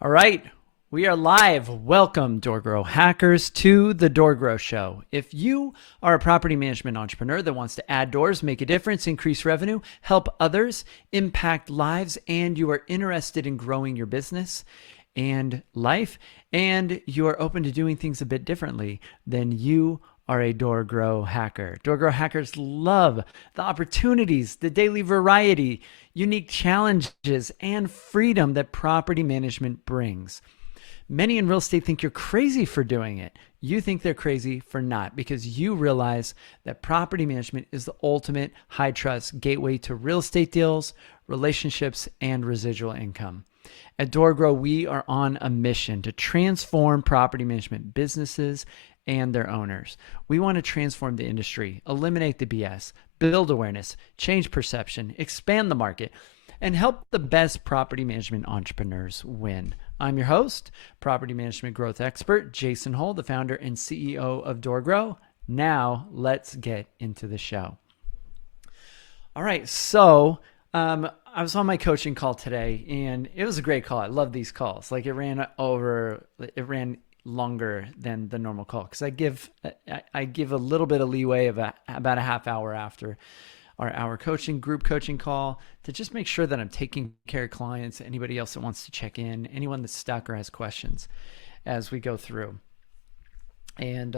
All right, we are live. Welcome, DoorGrow hackers, to the DoorGrow Show. If you are a property management entrepreneur that wants to add doors, make a difference, increase revenue, help others, impact lives, and you are interested in growing your business and life, and you are open to doing things a bit differently, then you are a DoorGrow hacker. DoorGrow hackers love the opportunities, the daily variety, unique challenges, and freedom that property management brings. Many in real estate think you're crazy for doing it. You think they're crazy for not, because you realize that property management is the ultimate high trust gateway to real estate deals, relationships, and residual income. At DoorGrow, we are on a mission to transform property management businesses and their owners. We want to transform the industry, eliminate the BS, build awareness, change perception, expand the market, and help the best property management entrepreneurs win. I'm your host, property management growth expert, Jason Hull, the founder and CEO of DoorGrow. Now, let's get into the show. All right, so I was on my coaching call today, and it was a great call. I love these calls. Like it ran longer than the normal call because I give a little bit of leeway of about a half hour after our group coaching call to just make sure that I'm taking care of clients, anybody else that wants to check in, anyone that's stuck or has questions as we go through. And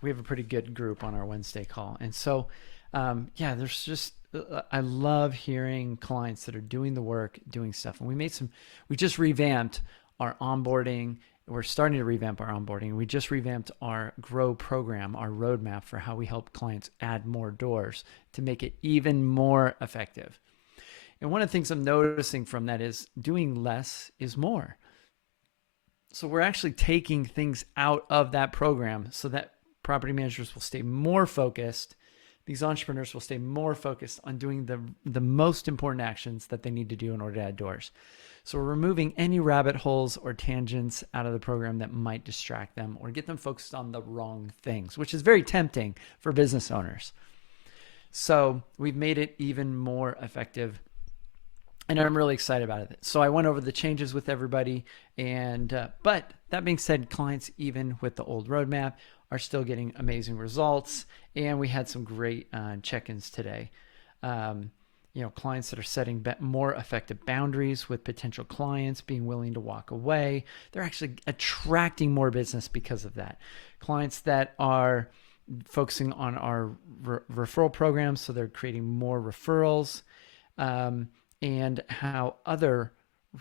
we have a pretty good group on our Wednesday call. And so, there's just, I love hearing clients that are doing the work, doing stuff. And we just revamped our onboarding. We're starting to revamp our onboarding. We just revamped our Grow program, our roadmap for how we help clients add more doors to make it even more effective. And one of the things I'm noticing from that is doing less is more. So we're actually taking things out of that program so that property managers will stay more focused. These entrepreneurs will stay more focused on doing the most important actions that they need to do in order to add doors. So we're removing any rabbit holes or tangents out of the program that might distract them or get them focused on the wrong things, which is very tempting for business owners. So we've made it even more effective, and I'm really excited about it. So I went over the changes with everybody, but that being said, clients, even with the old roadmap, are still getting amazing results, and we had some great check-ins today. Clients that are setting more effective boundaries with potential clients, being willing to walk away. They're actually attracting more business because of that. Clients that are focusing on our referral programs, so they're creating more referrals, and how other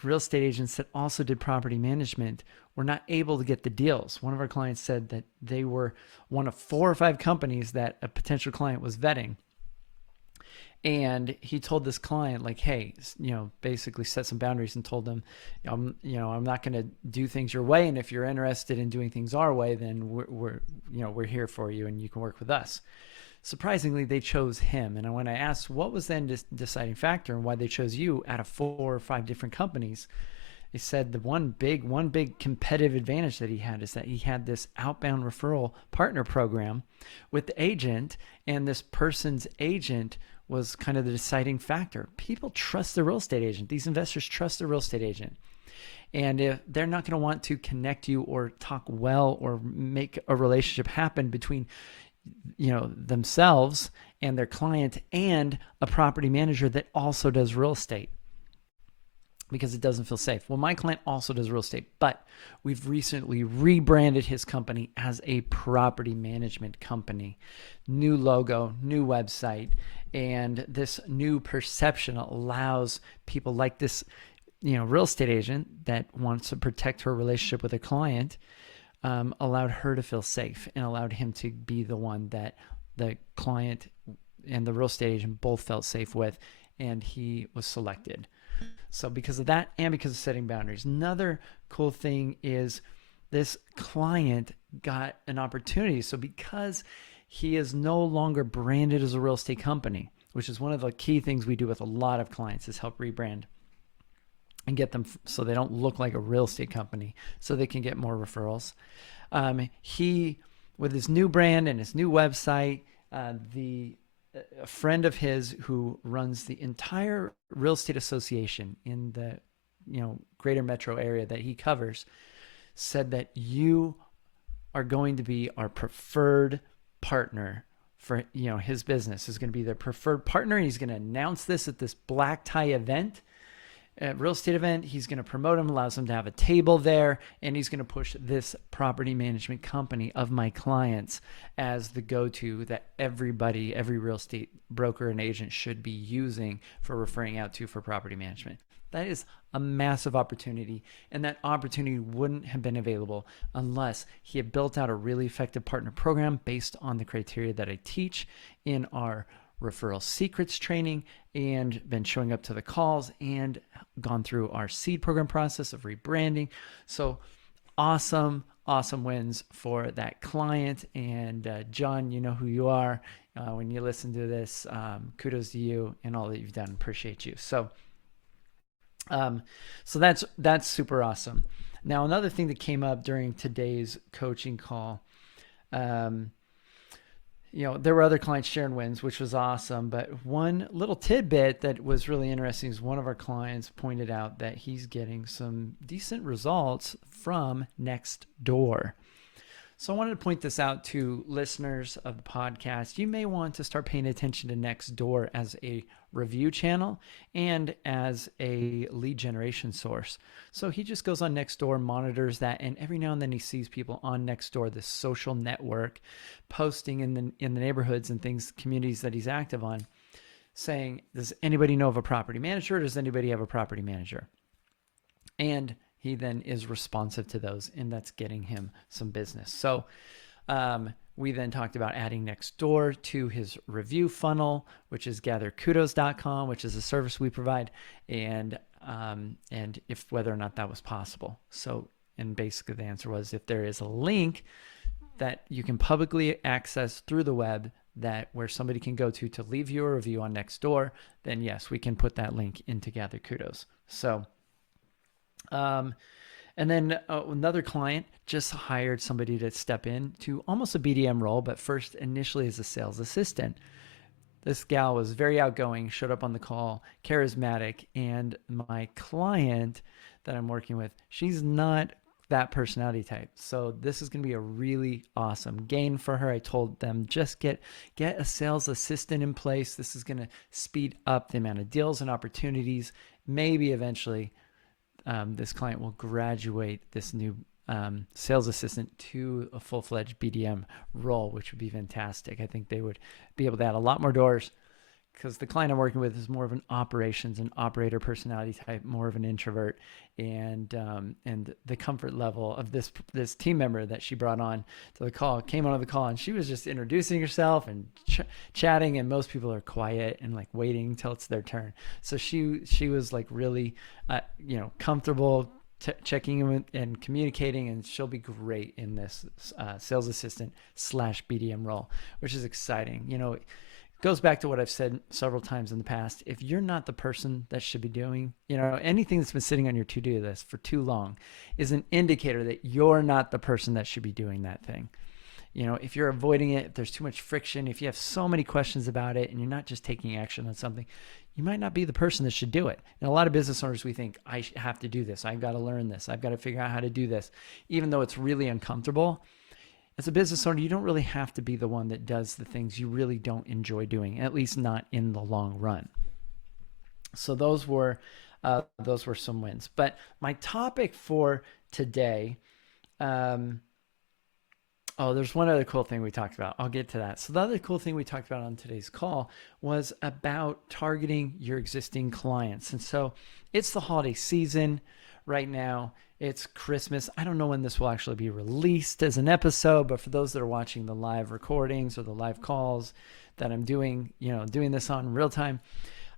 real estate agents that also did property management were not able to get the deals. One of our clients said that they were one of 4 or 5 companies that a potential client was vetting. And he told this client, like, hey, basically set some boundaries and told them, I'm not going to do things your way. And if you're interested in doing things our way, then we're here for you and you can work with us. Surprisingly, they chose him. And when I asked what was then this deciding factor and why they chose you out of 4 or 5 different companies, they said the one big competitive advantage that he had is that he had this outbound referral partner program with the agent, and this person's agent was kind of the deciding factor. People trust the real estate agent. These investors trust the real estate agent. And if they're not going to want to connect you or talk well or make a relationship happen between themselves and their client and a property manager that also does real estate, because it doesn't feel safe. Well, my client also does real estate, but we've recently rebranded his company as a property management company. New logo, new website, and this new perception allows people like this, real estate agent that wants to protect her relationship with a client, allowed her to feel safe and allowed him to be the one that the client and the real estate agent both felt safe with, and he was selected. So because of that and because of setting boundaries. Another cool thing is this client got an opportunity. So because he is no longer branded as a real estate company, which is one of the key things we do with a lot of clients, is help rebrand and get them so they don't look like a real estate company, so they can get more referrals. He, with his new brand and his new website, a friend of his who runs the entire real estate association in the greater metro area that he covers, said that you are going to be our preferred partner for, his business is going to be their preferred partner. He's going to announce this at this black tie event, real estate event. He's going to promote him, allows him to have a table there, and he's going to push this property management company of my clients as the go-to that every real estate broker and agent should be using for referring out to for property management. That is a massive opportunity, and that opportunity wouldn't have been available unless he had built out a really effective partner program based on the criteria that I teach in our referral secrets training, and been showing up to the calls and gone through our seed program process of rebranding. So awesome wins for that client. And John, you know who you are. When you listen to this, kudos to you and all that you've done. Appreciate you. So that's super awesome. Now, another thing that came up during today's coaching call, there were other clients sharing wins, which was awesome. But one little tidbit that was really interesting is one of our clients pointed out that he's getting some decent results from Nextdoor. So I wanted to point this out to listeners of the podcast. You may want to start paying attention to Nextdoor as a review channel and as a lead generation source. So he just goes on Nextdoor, monitors that, and every now and then he sees people on Nextdoor, this social network, posting in the neighborhoods and things, communities that he's active on, saying, does anybody know of a property manager? Does anybody have a property manager? And he then is responsive to those, and that's getting him some business. So we then talked about adding Nextdoor to his review funnel, which is gatherkudos.com, which is a service we provide, and if whether or not that was possible. So, and basically the answer was, if there is a link that you can publicly access through the web, that where somebody can go to leave you a review on Nextdoor, then yes, we can put that link into Gather Kudos. So and then another client just hired somebody to step in to almost a BDM role, but first initially as a sales assistant. This gal was very outgoing, showed up on the call, charismatic, and my client that I'm working with, she's not that personality type. So this is going to be a really awesome gain for her. I told them, just get a sales assistant in place. This is going to speed up the amount of deals and opportunities. Maybe eventually this client will graduate this new sales assistant to a full-fledged BDM role, which would be fantastic. I think they would be able to add a lot more doors, because the client I'm working with is more of an operations and operator personality type, more of an introvert, and the comfort level of this team member that she brought on to the call came onto the call, and she was just introducing herself and chatting, and most people are quiet and like waiting until it's their turn. So she was like really comfortable checking in and communicating, and she'll be great in this sales assistant / BDM role, which is exciting. Goes back to what I've said several times in the past. If you're not the person that should be doing, anything that's been sitting on your to-do list for too long is an indicator that you're not the person that should be doing that thing. If you're avoiding it, if there's too much friction, if you have so many questions about it and you're not just taking action on something, you might not be the person that should do it. And a lot of business owners, we think, I have to do this. I've got to learn this. I've got to figure out how to do this, even though it's really uncomfortable. As a business owner, you don't really have to be the one that does the things you really don't enjoy doing, at least not in the long run. So those were some wins. But my topic for today, there's one other cool thing we talked about. I'll get to that. So the other cool thing we talked about on today's call was about targeting your existing clients. And so it's the holiday season right now. It's Christmas. I don't know when this will actually be released as an episode, but for those that are watching the live recordings or the live calls that I'm doing this on real time,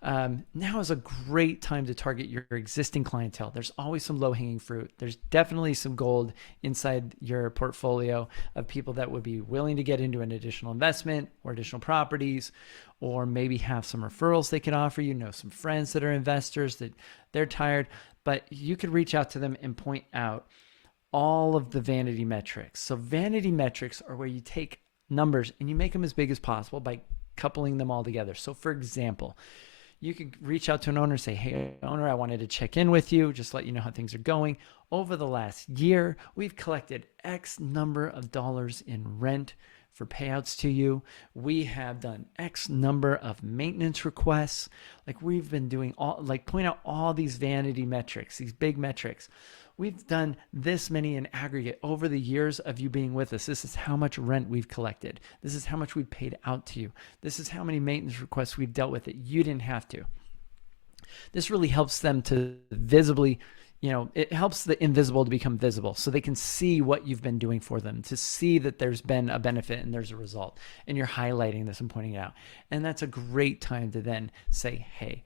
now is a great time to target your existing clientele. There's always some low-hanging fruit. There's definitely some gold inside your portfolio of people that would be willing to get into an additional investment or additional properties, or maybe have some referrals they can offer you, some friends that are investors that they're tired, but you could reach out to them and point out all of the vanity metrics. So vanity metrics are where you take numbers and you make them as big as possible by coupling them all together. So for example, You could reach out to an owner and say, hey, owner, I wanted to check in with you, just let you know how things are going. Over the last year, we've collected X number of dollars in rent for payouts to you. We have done X number of maintenance requests. Like we've been doing all, like point out all these vanity metrics, these big metrics. We've done this many in aggregate over the years of you being with us. This is how much rent we've collected. This is how much we've paid out to you. This is how many maintenance requests we've dealt with that you didn't have to. This really helps them to visibly, it helps the invisible to become visible so they can see what you've been doing for them, to see that there's been a benefit and there's a result. And you're highlighting this and pointing it out. And that's a great time to then say, hey,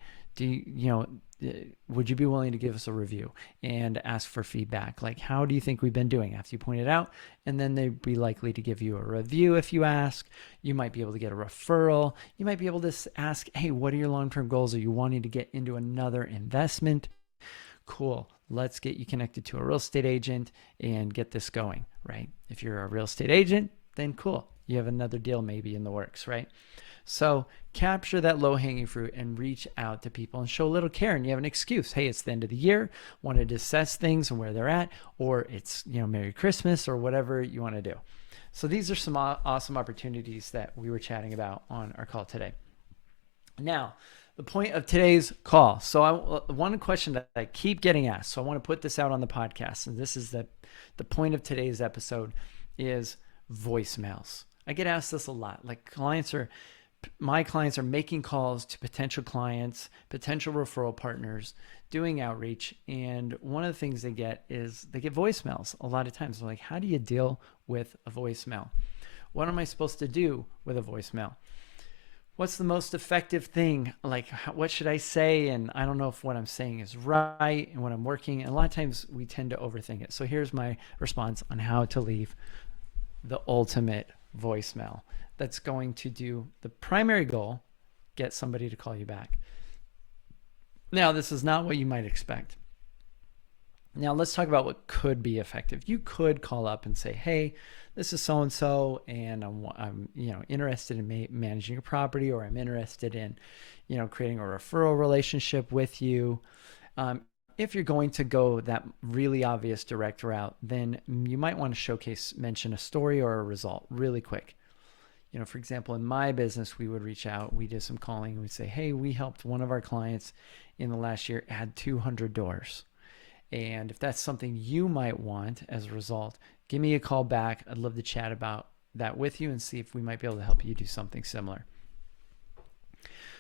would you be willing to give us a review and ask for feedback? Like, how do you think we've been doing after you point it out? And then they'd be likely to give you a review if you ask. You might be able to get a referral. You might be able to ask, hey, what are your long-term goals? Are you wanting to get into another investment? Cool. Let's get you connected to a real estate agent and get this going, right? If you're a real estate agent, then cool. You have another deal maybe in the works, right? So capture that low-hanging fruit and reach out to people and show a little care. And you have an excuse. Hey, it's the end of the year. Want to assess things and where they're at, or it's, Merry Christmas or whatever you want to do. So these are some awesome opportunities that we were chatting about on our call today. Now, the point of today's call. So one question that I keep getting asked, so I want to put this out on the podcast, and this is the point of today's episode, is voicemails. I get asked this a lot. Like my clients are making calls to potential clients, potential referral partners, doing outreach. And one of the things they get is they get voicemails a lot of times. They're like, how do you deal with a voicemail? What am I supposed to do with a voicemail? What's the most effective thing? Like, what should I say? And I don't know if what I'm saying is right and what I'm working. And a lot of times we tend to overthink it. So here's my response on how to leave the ultimate voicemail that's going to do the primary goal, get somebody to call you back. Now, this is not what you might expect. Now, let's talk about what could be effective. You could call up and say, hey, this is so-and-so, and I'm interested in managing a property, or I'm interested in, creating a referral relationship with you. If you're going to go that really obvious direct route, then you might want to mention a story or a result really quick. For example, in my business, we would reach out, we did some calling, and we'd say, hey, we helped one of our clients in the last year add 200 doors. And if that's something you might want as a result, give me a call back. I'd love to chat about that with you and see if we might be able to help you do something similar.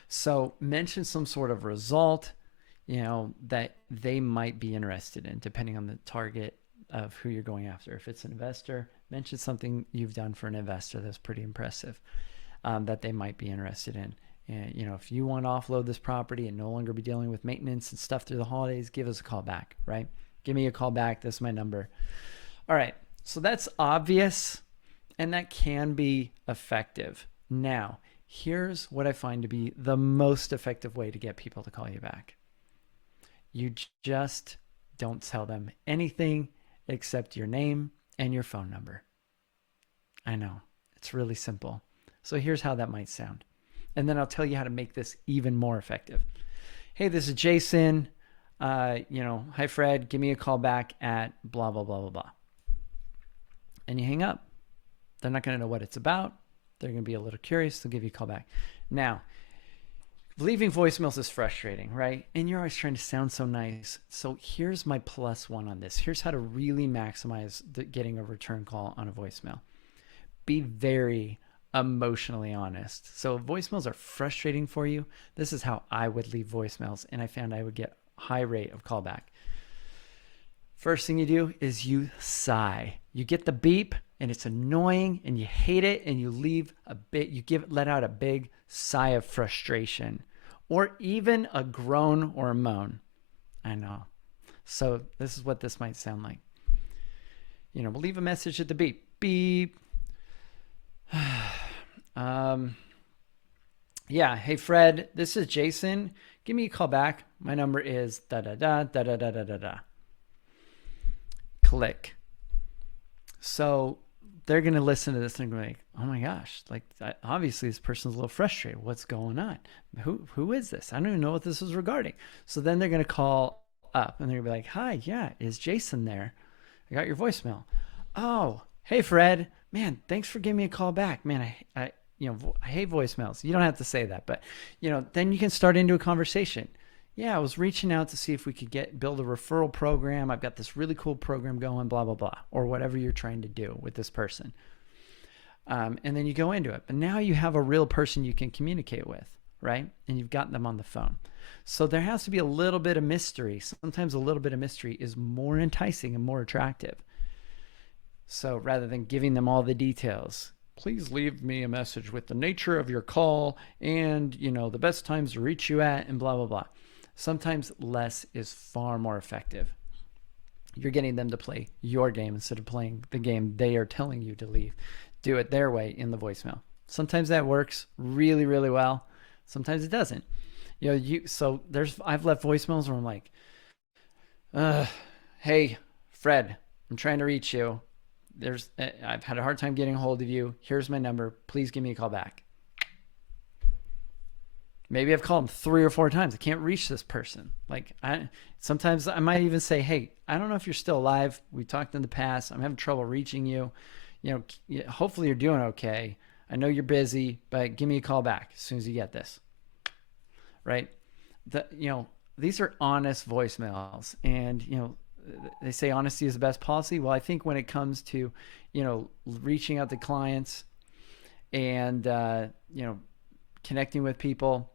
So mention some sort of result, that they might be interested in, depending on the target of who you're going after. If it's an investor, mention something you've done for an investor that's pretty impressive, that they might be interested in. And, if you want to offload this property and no longer be dealing with maintenance and stuff through the holidays, give us a call back, right? Give me a call back. That's my number. All right. So that's obvious, and that can be effective. Now, here's what I find to be the most effective way to get people to call you back. You just don't tell them anything except your name and your phone number. I know, it's really simple. So here's how that might sound. And then I'll tell you how to make this even more effective. Hey, this is Jason. Hi, Fred. Give me a call back at blah, blah, blah, blah, blah. And you hang up. They're not going to know what it's about. They're going to be a little curious. They'll give you a call back. Now, leaving voicemails is frustrating, right? And you're always trying to sound so nice. So here's my +1 on this. Here's how to really maximize getting a return call on a voicemail. Be very emotionally honest. So if voicemails are frustrating for you, this is how I would leave voicemails, and I found I would get a high rate of callback. First thing you do is you sigh. You get the beep, and it's annoying, and you hate it, and you let out a big sigh of frustration, or even a groan or a moan. I know. So this is what this might sound like. We'll leave a message at the beep. Beep. Yeah. Hey, Fred, this is Jason. Give me a call back. My number is da-da-da, da-da-da-da-da-da. Click. So they're going to listen to this and be like, oh my gosh, like obviously this person's a little frustrated. What's going on? Who is this? I don't even know what this is regarding. So then they're going to call up and they're going to be like, hi, yeah, is Jason there? I got your voicemail. Oh, hey, Fred. Man, thanks for giving me a call back. Man, I hate voicemails. You don't have to say that, but then you can start into a conversation. Yeah, I was reaching out to see if we could build a referral program. I've got this really cool program going, blah, blah, blah, or whatever you're trying to do with this person. And then you go into it. But now you have a real person you can communicate with, right? And you've gotten them on the phone. So there has to be a little bit of mystery. Sometimes a little bit of mystery is more enticing and more attractive. So rather than giving them all the details, please leave me a message with the nature of your call and, the best times to reach you at and blah, blah, blah. Sometimes less is far more effective. You're getting them to play your game instead of playing the game they are telling you to leave. Do it their way in the voicemail. Sometimes that works really, really well. Sometimes it doesn't. I've left voicemails where I'm like, hey, Fred, I'm trying to reach you. I've had a hard time getting a hold of you. Here's my number. Please give me a call back. Maybe I've called them 3 or 4 times. I can't reach this person. Sometimes I might even say, hey, I don't know if you're still alive. We talked in the past. I'm having trouble reaching you. Hopefully you're doing okay. I know you're busy, but give me a call back as soon as you get this. Right? These are honest voicemails, and, they say honesty is the best policy. Well, I think when it comes to, reaching out to clients and, connecting with people,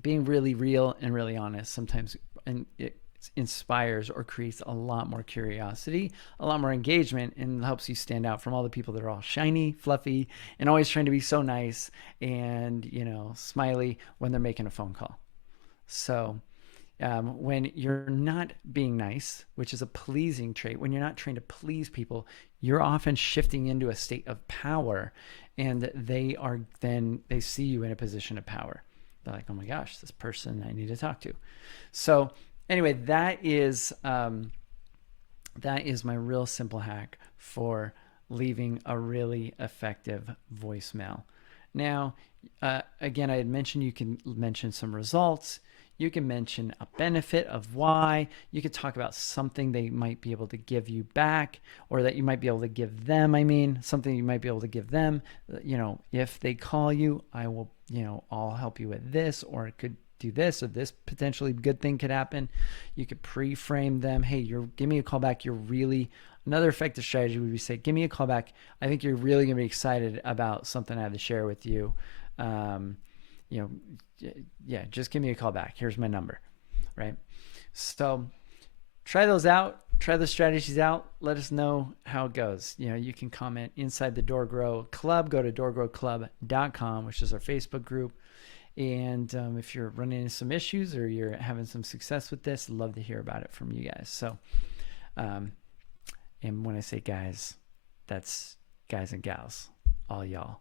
being really real and really honest sometimes, and it inspires or creates a lot more curiosity, a lot more engagement, and helps you stand out from all the people that are all shiny, fluffy, and always trying to be so nice and, smiley when they're making a phone call. So when you're not being nice, which is a pleasing trait, when you're not trying to please people, you're often shifting into a state of power, and they see you in a position of power. They're like, oh my gosh, this person I need to talk to. So anyway, that is my real simple hack for leaving a really effective voicemail. Now, again, I had mentioned you can mention some results. You can mention a benefit of why. You could talk about something they might be able to give you back, or that you might be able to give them. Something you might be able to give them. If they call you, I will, I'll help you with this, or it could do this, or this potentially good thing could happen. You could pre-frame them. Hey, give me a call back. Another effective strategy would be say, give me a call back. I think you're really going to be excited about something I have to share with you. Just give me a call back. Here's my number, right? So try those out. Try the strategies out. Let us know how it goes. You can comment inside the DoorGrow Club. Go to doorgrowclub.com, which is our Facebook group. And if you're running into some issues or you're having some success with this, I'd love to hear about it from you guys. So, and when I say guys, that's guys and gals, all y'all.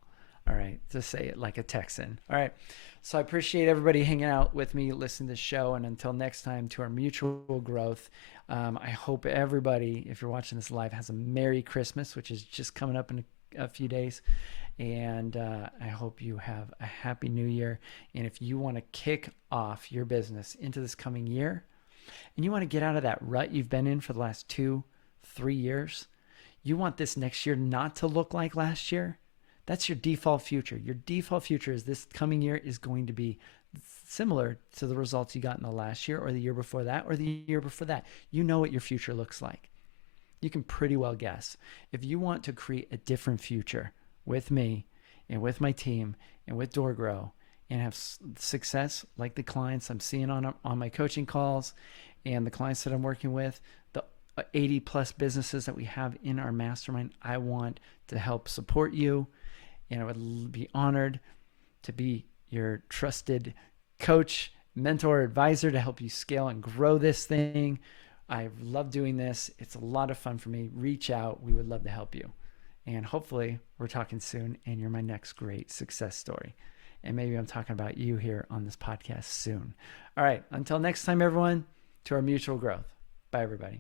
All right, to say it like a Texan. All right, so I appreciate everybody hanging out with me, listening to the show, and until next time, to our mutual growth. I hope everybody, if you're watching this live, has a Merry Christmas, which is just coming up in a few days. And I hope you have a Happy New Year. And if you want to kick off your business into this coming year, and you want to get out of that rut you've been in for the last 2-3 years, you want this next year not to look like last year. That's your default future. Your default future is this coming year is going to be similar to the results you got in the last year or the year before that or the year before that. You know what your future looks like. You can pretty well guess. If you want to create a different future with me and with my team and with DoorGrow and have success like the clients I'm seeing on my coaching calls and the clients that I'm working with, the 80 plus businesses that we have in our mastermind, I want to help support you. And I would be honored to be your trusted coach, mentor, advisor to help you scale and grow this thing. I love doing this. It's a lot of fun for me. Reach out. We would love to help you. And hopefully we're talking soon and you're my next great success story. And maybe I'm talking about you here on this podcast soon. All right. Until next time, everyone, to our mutual growth. Bye, everybody.